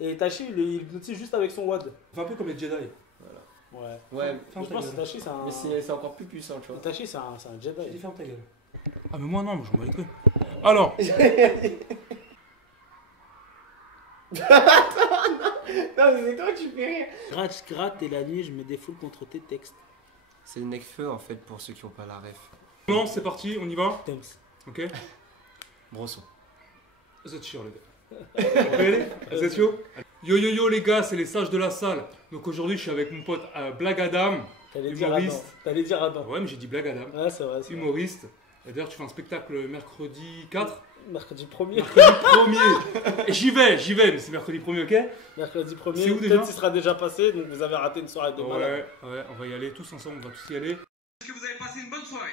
Et Itachi, il hypnotise juste avec son WAD. Enfin, un peu comme les Jedi. Ouais. Ouais, Je pense que Itachi, c'est un. mais c'est encore plus puissant, tu vois. Itachi, c'est un J'ai dit Jedi. ferme ta gueule. Ah, mais moi non, moi j'en bats les couilles. Alors, Non, mais c'est toi qui fais rire. Gratte et la nuit, je me défoule contre tes textes. C'est Necfeu en fait pour ceux qui n'ont pas la ref. non, c'est parti, on y va. Thames. Ok. Bresson. Vous êtes chiants, les gars. On peut y aller? Vous êtes chaud? Yo yo yo, les gars, c'est les sages de la salle. Donc aujourd'hui, je suis avec mon pote Blague Adam. T'allais dire Adam. Humoriste. T'allais dire Adam. Ouais, mais j'ai dit Blague Adam. Ouais, c'est vrai. Humoriste. Et d'ailleurs, tu fais un spectacle mercredi 4. Mercredi 1er. Mercredi 1er. Et j'y vais, mais c'est mercredi 1er, ok? Mercredi 1er. C'est où déjà? Peut-être qu'il sera déjà passé, donc vous avez raté une soirée de malade. Ouais, on va y aller tous ensemble, on va tous y aller. Est-ce que vous avez passé une bonne soirée?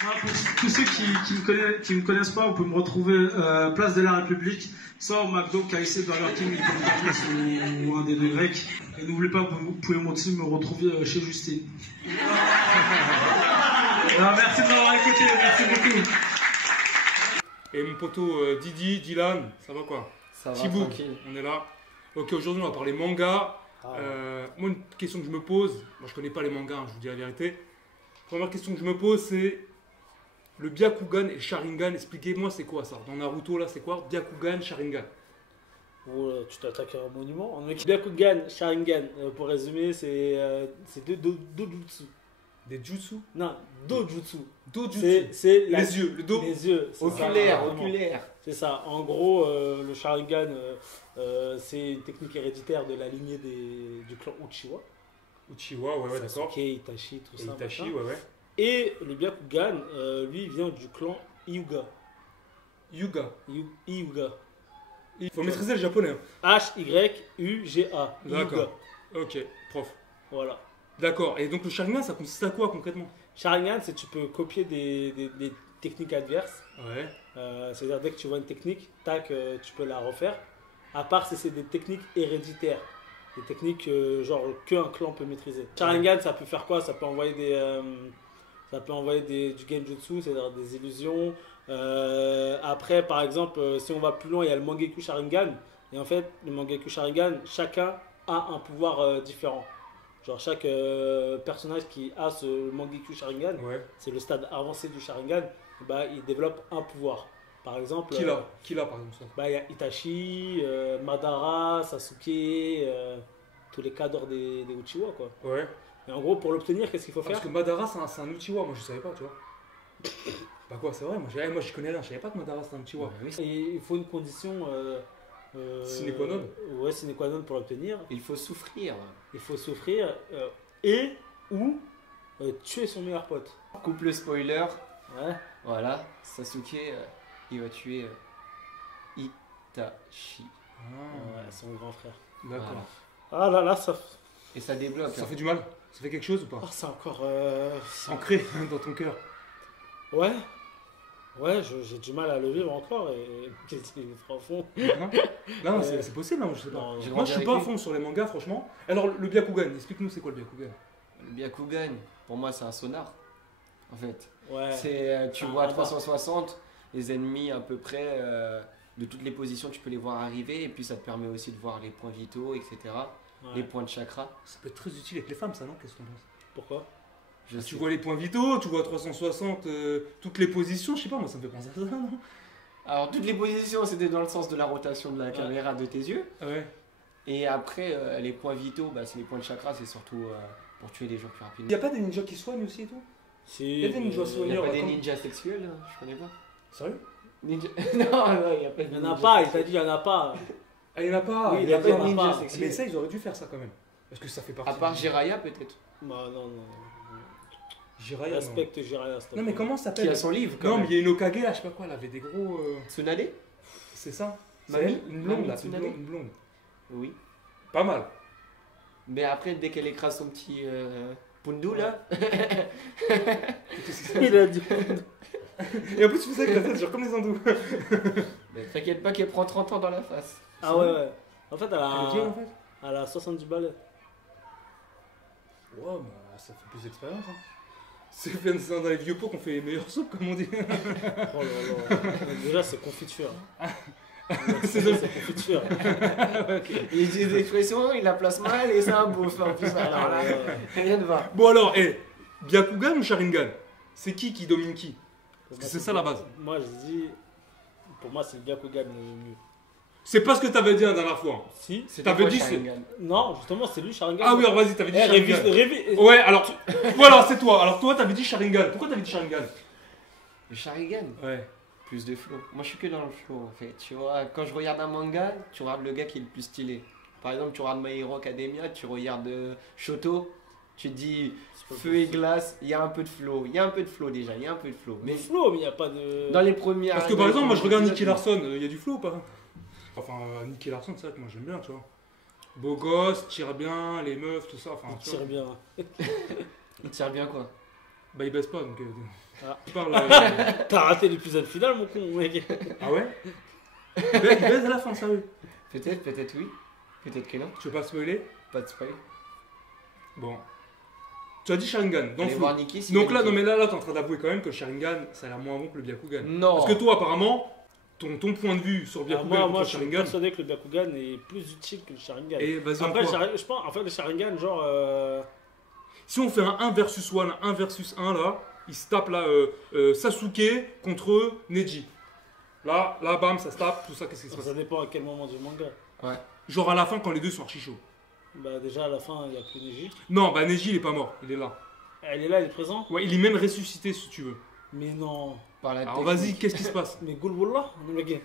Pour tous ceux qui me connaissent pas, vous pouvez me retrouver place de la République, soit au McDo, KFC, Burger King, ou un des deux grecs. Et n'oubliez pas, vous pouvez aussi me retrouver chez Justine. Alors, merci de m'avoir écouté, merci beaucoup. Et mon poteau Didi, Dylan, ça va quoi? Ça va, Thibaut, tranquille. on est là. Ok, aujourd'hui on va parler manga. Moi, une question que je me pose, moi je connais pas les mangas, hein, je vous dis la vérité. Première question que je me pose, c'est le Byakugan et le Sharingan. Expliquez-moi, c'est quoi ça? Dans Naruto, là, c'est quoi? Byakugan, Sharingan. Oh, tu t'attaques à un monument. En mec, Byakugan, Sharingan, pour résumer, c'est dojutsu. Des jutsu? Non, dojutsu. Dojutsu. C'est Les yeux, le dos. Les yeux. c'est ça, Oculaire, vraiment. oculaire. C'est ça. En gros, le Sharingan, c'est une technique héréditaire de la lignée du clan Uchiwa. Uchiwa, ouais, d'accord. Sasuke, Itachi, tout Et ça. Itachi, machin. ouais. Et le Byakugan, lui, vient du clan Hyuga. Yuga. Hyuga. Il faut maîtriser le japonais. Hein. H-Y-U-G-A. D'accord. Ok, prof. Voilà. D'accord. Et donc le Sharingan, ça consiste à quoi concrètement? Sharingan, c'est tu peux copier des techniques adverses. Ouais. C'est-à-dire dès que tu vois une technique, tac, tu peux la refaire. À part si c'est des techniques héréditaires. Des techniques genre qu'un clan peut maîtriser. Sharingan, ça peut faire quoi? Ça peut envoyer du genjutsu, c'est-à-dire des illusions. Après, par exemple, si on va plus loin, il y a le Mangekyou Sharingan. Et en fait, le Mangekyou Sharingan, chacun a un pouvoir différent. Genre chaque personnage qui a ce Mangekyou Sharingan, Ouais. c'est le stade avancé du Sharingan, bah, il développe un pouvoir. Par exemple, Qui l'a par exemple ça? bah, il y a Itachi, Madara, Sasuke, tous les cadres des Uchiwa, quoi. Ouais. Et en gros, pour l'obtenir, qu'est-ce qu'il faut faire? Parce que Madara, c'est un Uchiwa, moi je savais pas, tu vois. Bah quoi, c'est vrai, moi je connais rien, je savais pas que Madara c'était un Uchiwa. Et il faut une condition Sine qua non. Ouais, sine qua non pour l'obtenir. Il faut souffrir. Il faut souffrir et ou tuer son meilleur pote. Coupe le spoiler. Ouais. Voilà, Sasuke, il va tuer Itachi. Ouais, son grand frère. D'accord. Voilà. Ah là là, ça. Et ça débloque. Ça hein. fait du mal? Ça fait quelque chose ou pas? Ah, c'est encore. Ancré dans ton cœur. Ouais. Ouais, j'ai du mal à le vivre encore et c'est profond. Non, c'est possible, non, je sais pas. Non, J'ai Moi je suis grandi pas à avec fond sur les mangas, franchement. Alors le Byakugan, explique-nous c'est quoi le Byakugan? Le Byakugan, pour moi, c'est un sonar. En fait, Ouais. c'est tu Un vois à radar. 360 les ennemis à peu près de toutes les positions, tu peux les voir arriver et puis ça te permet aussi de voir les points vitaux, etc. Ouais. Les points de chakra. Ça peut être très utile avec les femmes, ça, non? Qu'est-ce que t'en penses? Pourquoi? Je Tu sais. vois les points vitaux, tu vois 360, toutes les positions, je sais pas, moi ça me fait penser à ça, non? Alors toutes les positions, c'était dans le sens de la rotation de la caméra de tes yeux. Ouais. Et après, les points vitaux, bah, c'est les points de chakra, c'est surtout pour tuer les gens plus rapidement. Y a pas des ninjas qui soignent aussi et tout? Si. Y a des ninjas Il n'y a soigneurs, pas des comme- ninjas sexuels, hein, je connais pas. Sérieux? Ninja... non, il n'y a pas de Il y en a ninjas pas, il sexuels. t'a dit il y en a pas. Ah, y'en a pas! Oui, Il n'y a d'accord, pas de on a ninja pas. sexuels. Mais ça, ils auraient dû faire ça quand même. Parce que ça fait partie. À part Jiraya peut-être. Bah non, non. Jiraiya, non. Respecte Jiraiya, s'il te Non, mais plaît. comment ça Qui s'appelle? a son livre quand Non, mais même. il y a une Okage là, je sais pas quoi, elle avait des gros. Tsunade. C'est ça? Mamie? C'est elle, une blonde Mamie là, Tsunade. une blonde. Oui. Pas mal. Mais après, dès qu'elle écrase son petit Pundu là, Il a dit. Et en plus, tu fais ça avec la tête, genre comme les hindous. mais t'inquiète pas qu'elle prend 30 ans dans la face. Ah ouais, ouais. En fait, Elle est vieille en fait? elle a 70 balais. Ouais, bah ça fait plus d'expérience. Hein. C'est dans les vieux pots qu'on fait les meilleures soupes, comme on dit. Oh là là. Déjà, c'est confiture. C'est C'est confiture. Il dit des expressions, il la place mal et c'est un beauf en plus. Alors là, rien ne va. Bon alors, Byakugan ou Sharingan? C'est qui domine qui? Parce que c'est ça la base. Moi, je dis. Pour moi, c'est le Byakugan le mieux. C'est pas ce que t'avais dit la dernière fois. Si. T'avais dit Sharingan. Non, justement, c'est lui, Sharingan. Ah oui, alors vas-y, t'avais dit Sharingan. Ouais, alors, voilà, c'est toi. Alors toi, t'avais dit Sharingan. Pourquoi t'avais dit Sharingan? Le Sharingan, Ouais. plus de flow. Moi, je suis que dans le flow en fait. Tu vois, quand je regarde un manga, tu regardes le gars qui est le plus stylé. Par exemple, tu regardes My Hero Academia, tu regardes Shoto, tu te dis feu et glace, il y a un peu de flow. Il y a un peu de flow déjà, il y a un peu de flow. Mais Mais flow, mais il n'y a pas de. dans les premières. Parce que par exemple, moi je regarde Nicky Larson, il y a du flow ou pas? Enfin, Nicky Larson, c'est vrai que moi j'aime bien, tu vois. Beau gosse, tire bien, les meufs, tout ça. Enfin, Il tu vois. tire bien. Il tire bien quoi. Bah, il baisse pas donc. Ah. Tu parles. T'as raté l'épisode final, mon con, mec. Ah ouais? Il baisse à la fin, sérieux. Peut-être oui. Peut-être que non. Tu veux pas spoiler? Pas de spoil. Bon. Tu as dit Sharingan, dans le Allez flou. voir Nikki, si Donc il là, a non Nikki. mais là t'es en train d'avouer quand même que le Sharingan, ça a l'air moins bon que le Byakugan. Non. Parce que toi, apparemment, ton point de vue sur Byakugan Moi, contre je le suis Sharingan. persuadé que le Byakugan est plus utile que le Sharingan. Et vas-y, en Après, quoi je pense, en fait, le Sharingan, genre. Si on fait un 1 versus 1, 1 versus 1 là, il se tape là Sasuke contre Neji. Là, bam, ça se tape, tout ça, qu'est-ce qui se passe? Ça dépend à quel moment du manga. Ouais. Genre à la fin quand les deux sont archi chauds. Bah, déjà, à la fin, il n'y a plus Neji. Non, bah Neji il est pas mort, il est là. Elle est là, elle est présente. Ouais, il est même ressuscité si tu veux. Mais non. Par la Alors technique. vas-y, qu'est-ce qui se passe? Mais Goulwallah, le gars.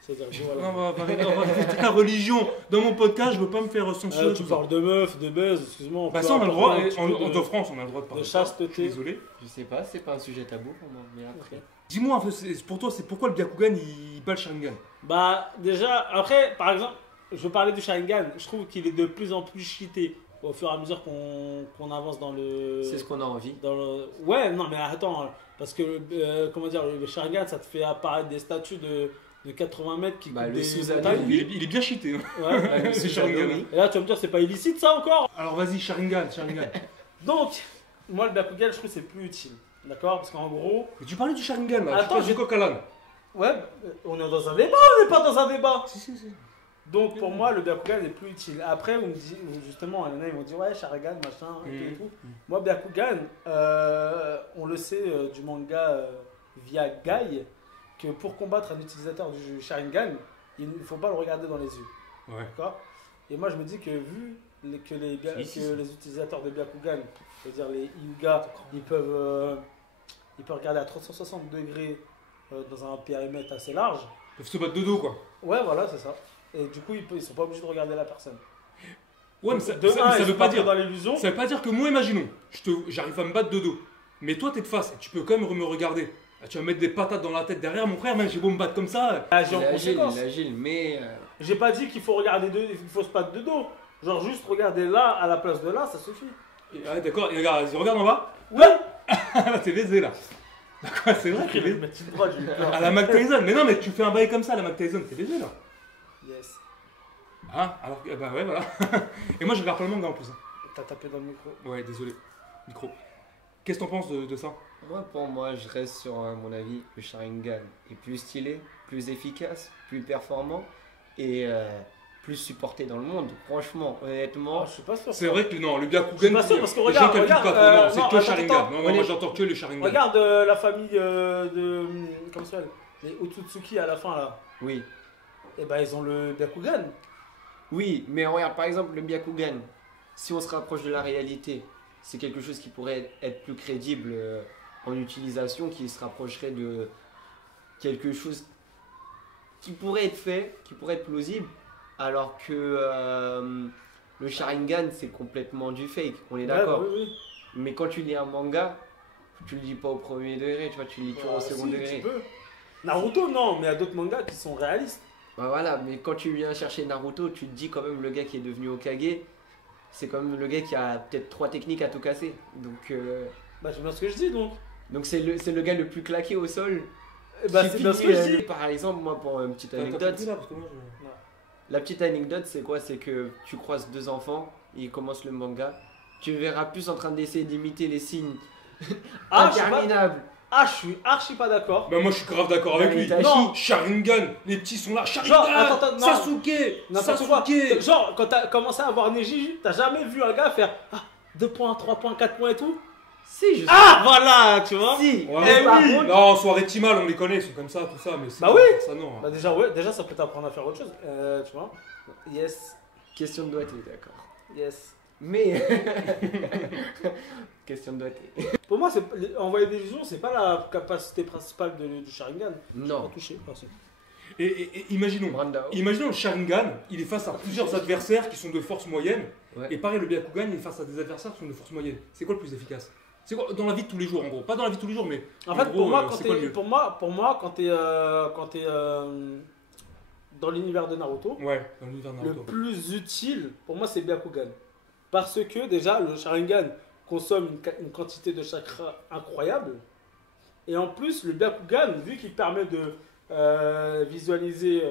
C'est-à-dire, Non, voilà. on va arrêter la religion. Dans mon podcast, je veux pas me faire censurer. Tu tout ça. parles de meufs, de buzz, excuse-moi. Bah peut ça on a le droit, parler un petit peu en de France on a le droit de parler. de de ça. chasteté. Je suis désolé. Je sais pas, c'est pas un sujet tabou pour moi. Mais après. Dis-moi, pour toi, c'est pourquoi le Byakugan il bat le Sharingan? Bah, déjà, après, par exemple, je veux parler du Sharingan. Je trouve qu'il est de plus en plus cheaté au fur et à mesure qu'on avance dans le. C'est ce qu'on a envie. Dans le... Ouais, non, mais attends, parce que, comment dire, le Sharingan, ça te fait apparaître des statues de 80 mètres qui Bah, coupent le des Susanoo, montagnes. Il est bien cheaté. Hein. Ouais. C'est Sharingan. Et là, tu vas me dire, c'est pas illicite ça encore? Alors vas-y, Sharingan. Donc, moi, le Byakugan, je trouve que c'est plus utile. D'accord? Parce qu'en gros, Mais tu parlais du Sharingan là, Attends, tu passes du coq à l'âne. ouais, on est dans un débat, on n'est pas dans un débat. Si. Donc pour moi, le Byakugan est plus utile. Après, on me dit, justement, il y en a, ils m'ont dit, ouais, Sharingan, machin, et tout. Moi, Byakugan, on le sait du manga via Guy, que pour combattre un utilisateur du Sharingan, il ne faut pas le regarder dans les yeux. Ouais. D'accord? Et moi, je me dis que vu que les utilisateurs de Byakugan, c'est-à-dire les Hyuga, ils peuvent regarder à 360 degrés dans un périmètre assez large. Ils peuvent se battre de dos quoi. Ouais, voilà, c'est ça. Et du coup, ils sont pas obligés de regarder la personne. Ouais, mais Donc, ça ils veut sont pas pris dire. dans l'illusion. Ça veut pas dire que moi, imaginons, j'arrive à me battre de dos. Mais toi, t'es de face, et tu peux quand même me regarder. Ah, tu vas me mettre des patates dans la tête derrière, mon frère, même j'ai beau me battre comme ça. Agir en Il est agile, conséquence. il est agile, mais. J'ai pas dit qu'il faut regarder il faut se battre de dos. Genre juste regarder là à la place de là, ça suffit. Ah, d'accord, et regarde en bas. Ouais. Là, t'es baisé là. D'accord, c'est vrai, t'es baisé. Ma petite droite, j'ai eu peur. À la Mac Tyson. Mais non, mais tu fais un bail comme ça à la Mac Tyson, t'es baisé là. Yes. Ah, alors que, bah ouais, voilà. Et moi, je regarde pas le manga en plus. Hein. T'as tapé dans le micro. Ouais, désolé. Micro. Qu'est-ce que t'en penses de ça? Pour moi, je reste sur mon avis. Le Sharingan est plus stylé, plus efficace, plus performant et plus supporté dans le monde. Franchement, honnêtement. Je suis pas sûr. C'est vrai que non, le Je Byakugan. suis pas sûr, parce que les regarde, gens calculent regarde, pas trop, non, non, c'est que attends, Sharingan. attends, Non, on est- moi j'entends que le Sharingan. Regarde la famille de. Comment ça s'appelle? Les Otsutsuki à la fin là. Oui. Et ben ils ont le Byakugan. Oui, mais regarde, par exemple, le Byakugan, si on se rapproche de la réalité, c'est quelque chose qui pourrait être plus crédible en utilisation, qui se rapprocherait de quelque chose qui pourrait être fait, qui pourrait être plausible, alors que le Sharingan, c'est complètement du fake, on est d'accord. Ouais, bah oui. Mais quand tu lis un manga, tu le lis pas au premier degré, tu vois, tu le lis toujours au second Si, degré. tu peux. Naruto, non, mais il y a d'autres mangas qui sont réalistes. Bah voilà, mais quand tu viens chercher Naruto, tu te dis quand même le gars qui est devenu Hokage, c'est quand même le gars qui a peut-être 3 techniques à tout casser. Bah, c'est bien ce que je dis donc. Donc c'est le gars le plus claqué au sol. Bah, qui c'est bien ce finit, que je dis. Par exemple, moi pour une petite T'as anecdote, pris là, parce que moi, la petite anecdote c'est quoi? C'est que tu croises 2 enfants, ils commencent le manga, tu verras plus en train d'essayer d'imiter les signes Ah, je sais pas- interminable. ah, je suis archi pas d'accord. Bah moi je suis grave d'accord avec lui. Itachi. Non, Sharingan, les petits sont là. Sharingan, attends, non. Sasuke, N'importe quoi. Sasuke. Genre, quand t'as commencé à voir Neji, t'as jamais vu un gars faire 2 points, 3 points, 4 points et tout. Si, je sais. Ah, voilà, tu vois. Si. Ouais, Mais par oui. contre, Non, soirée Timal, on les connaît, ils sont comme ça, tout ça, mais Bah oui. ça non. Bah déjà, ouais, déjà ça peut t'apprendre à faire autre chose. Tu vois. Yes, question de doigté, d'accord. yes. Mais. question de doigté. Pour moi, envoyer des illusions, c'est pas la capacité principale du Sharingan. Non. Pas touché. Merci. Et imaginons, Brandao. imaginons le Sharingan, il est face à plusieurs adversaires qui sont de force moyenne. Ouais. Et pareil, le Byakugan, il est face à des adversaires qui sont de force moyenne. C'est quoi le plus efficace? C'est quoi dans la vie de tous les jours en gros? Pas dans la vie de tous les jours, mais. En fait, gros, pour moi, c'est quoi le mieux? pour moi, quand t'es dans l'univers de Naruto, Ouais, dans l'univers de le Naruto. plus utile, pour moi, c'est Byakugan. Parce que déjà, le Sharingan consomme une quantité de chakra incroyable. Et en plus, le Byakugan, vu qu'il permet de visualiser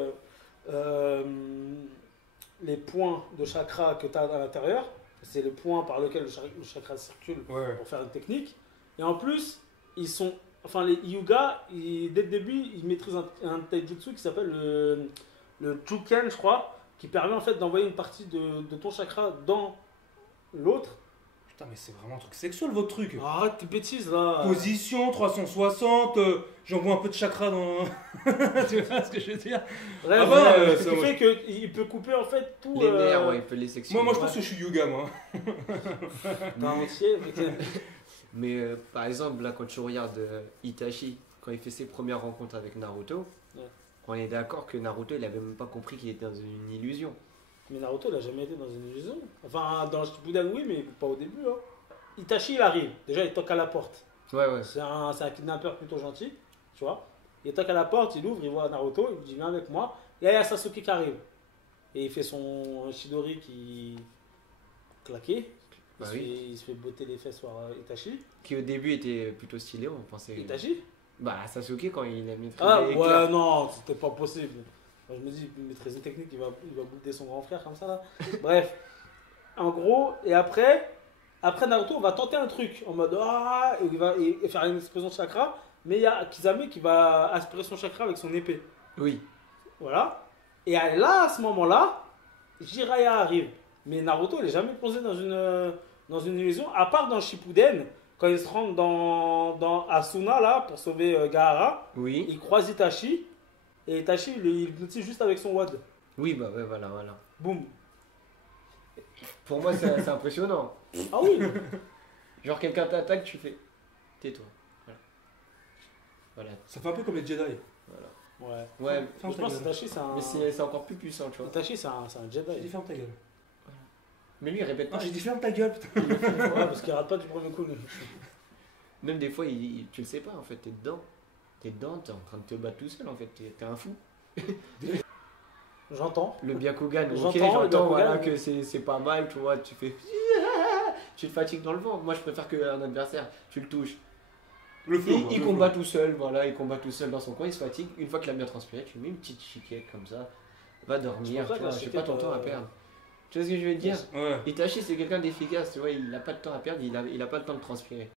les points de chakra que tu as à l'intérieur, c'est le point par lequel le chakra circule Ouais. pour faire une technique. Et en plus, ils sont, enfin les Hyuga, dès le début, ils maîtrisent un taijutsu qui s'appelle le Juken, je crois, qui permet en fait d'envoyer une partie de ton chakra dans l'autre. Putain, mais c'est vraiment un truc sexuel votre truc. Arrête tes bêtises là. Position 360, j'envoie un peu de chakra dans. Tu vois ce que je veux dire? Bref, Ah bah, ce ça, qui moi, fait qu'il peut couper en fait tout. Les nerfs, ouais, il peut les sectionner. Moi je pense que je suis Yuga, moi. Dans un entier, Mais par exemple, là, quand tu regardes Itachi, quand il fait ses premières rencontres avec Naruto, Ouais. on est d'accord que Naruto, il avait même pas compris qu'il était dans une illusion. Mais Naruto, il a jamais été dans une illusion. Enfin, dans Shippuden, oui, mais pas au début. Hein. Itachi, il arrive. Déjà, il toque à la porte. Ouais, ouais. C'est un kidnappeur plutôt gentil, tu vois. Il toque à la porte, il ouvre, il voit Naruto, il lui dit viens avec moi. Et là, il y a Sasuke qui arrive. Et il fait son Chidori qui claqué. Bah il, oui. il se fait botter les fesses par Itachi. Qui au début était plutôt stylé, on pensait. Itachi. Bah, Sasuke, quand il a maîtrisé. Ah les ouais, clairs. non, c'était pas possible. Moi, je me dis, il maîtrise une technique, il va bouder son grand frère comme ça là. Bref, en gros, et après Naruto, on va tenter un truc en mode et il va et faire une explosion de chakra, mais il y a Kisame qui va aspirer son chakra avec son épée. Oui. Voilà. Et là, à ce moment-là, Jiraiya arrive. Mais Naruto, il est jamais plongé dans une illusion, à part dans Shippuden, quand il se rend dans Asuna là pour sauver Gaara. Oui. Il croise Itachi et Itachi il l'utilise juste avec son WAD. Oui, bah ouais, voilà. Boum. Pour moi, c'est impressionnant. Ah oui. Genre, quelqu'un t'attaque, tu fais. Tais-toi. Voilà. Ça fait un peu comme les Jedi. Ouais. Ouais, Ferme Je ta pense que gueule. Itachi c'est un. mais c'est encore plus puissant, tu vois. Itachi c'est un J'ai dit Jedi. ferme ta gueule. Mais lui, il répète Non, pas. j'ai dit ferme ta gueule, putain. Ouais, parce qu'il rate pas du premier coup. lui. Même des fois, tu le sais pas, en fait, t'es dedans. T'es dedans, t'es en train de te battre tout seul, en fait. T'es un fou. J'entends. Le Byakugan, ok, J'entends, le j'entends Byakugan, voilà, mais- que c'est pas mal, tu vois, tu fais. Tu te fatigues dans le vent. Moi, je préfère qu'un adversaire, tu le touches. Le flow. Il combat tout seul, voilà, il combat tout seul dans son coin, il se fatigue. Une fois qu'il a bien transpiré, tu lui mets une petite chiquette comme ça, va dormir, C'est pour ça tu que vois, la j'ai pas ton chiquette, temps à perdre. Tu vois ce que je veux te dire? Ouais. Itachi, c'est quelqu'un d'efficace, tu vois, il a pas de temps à perdre, il a pas le temps de transpirer.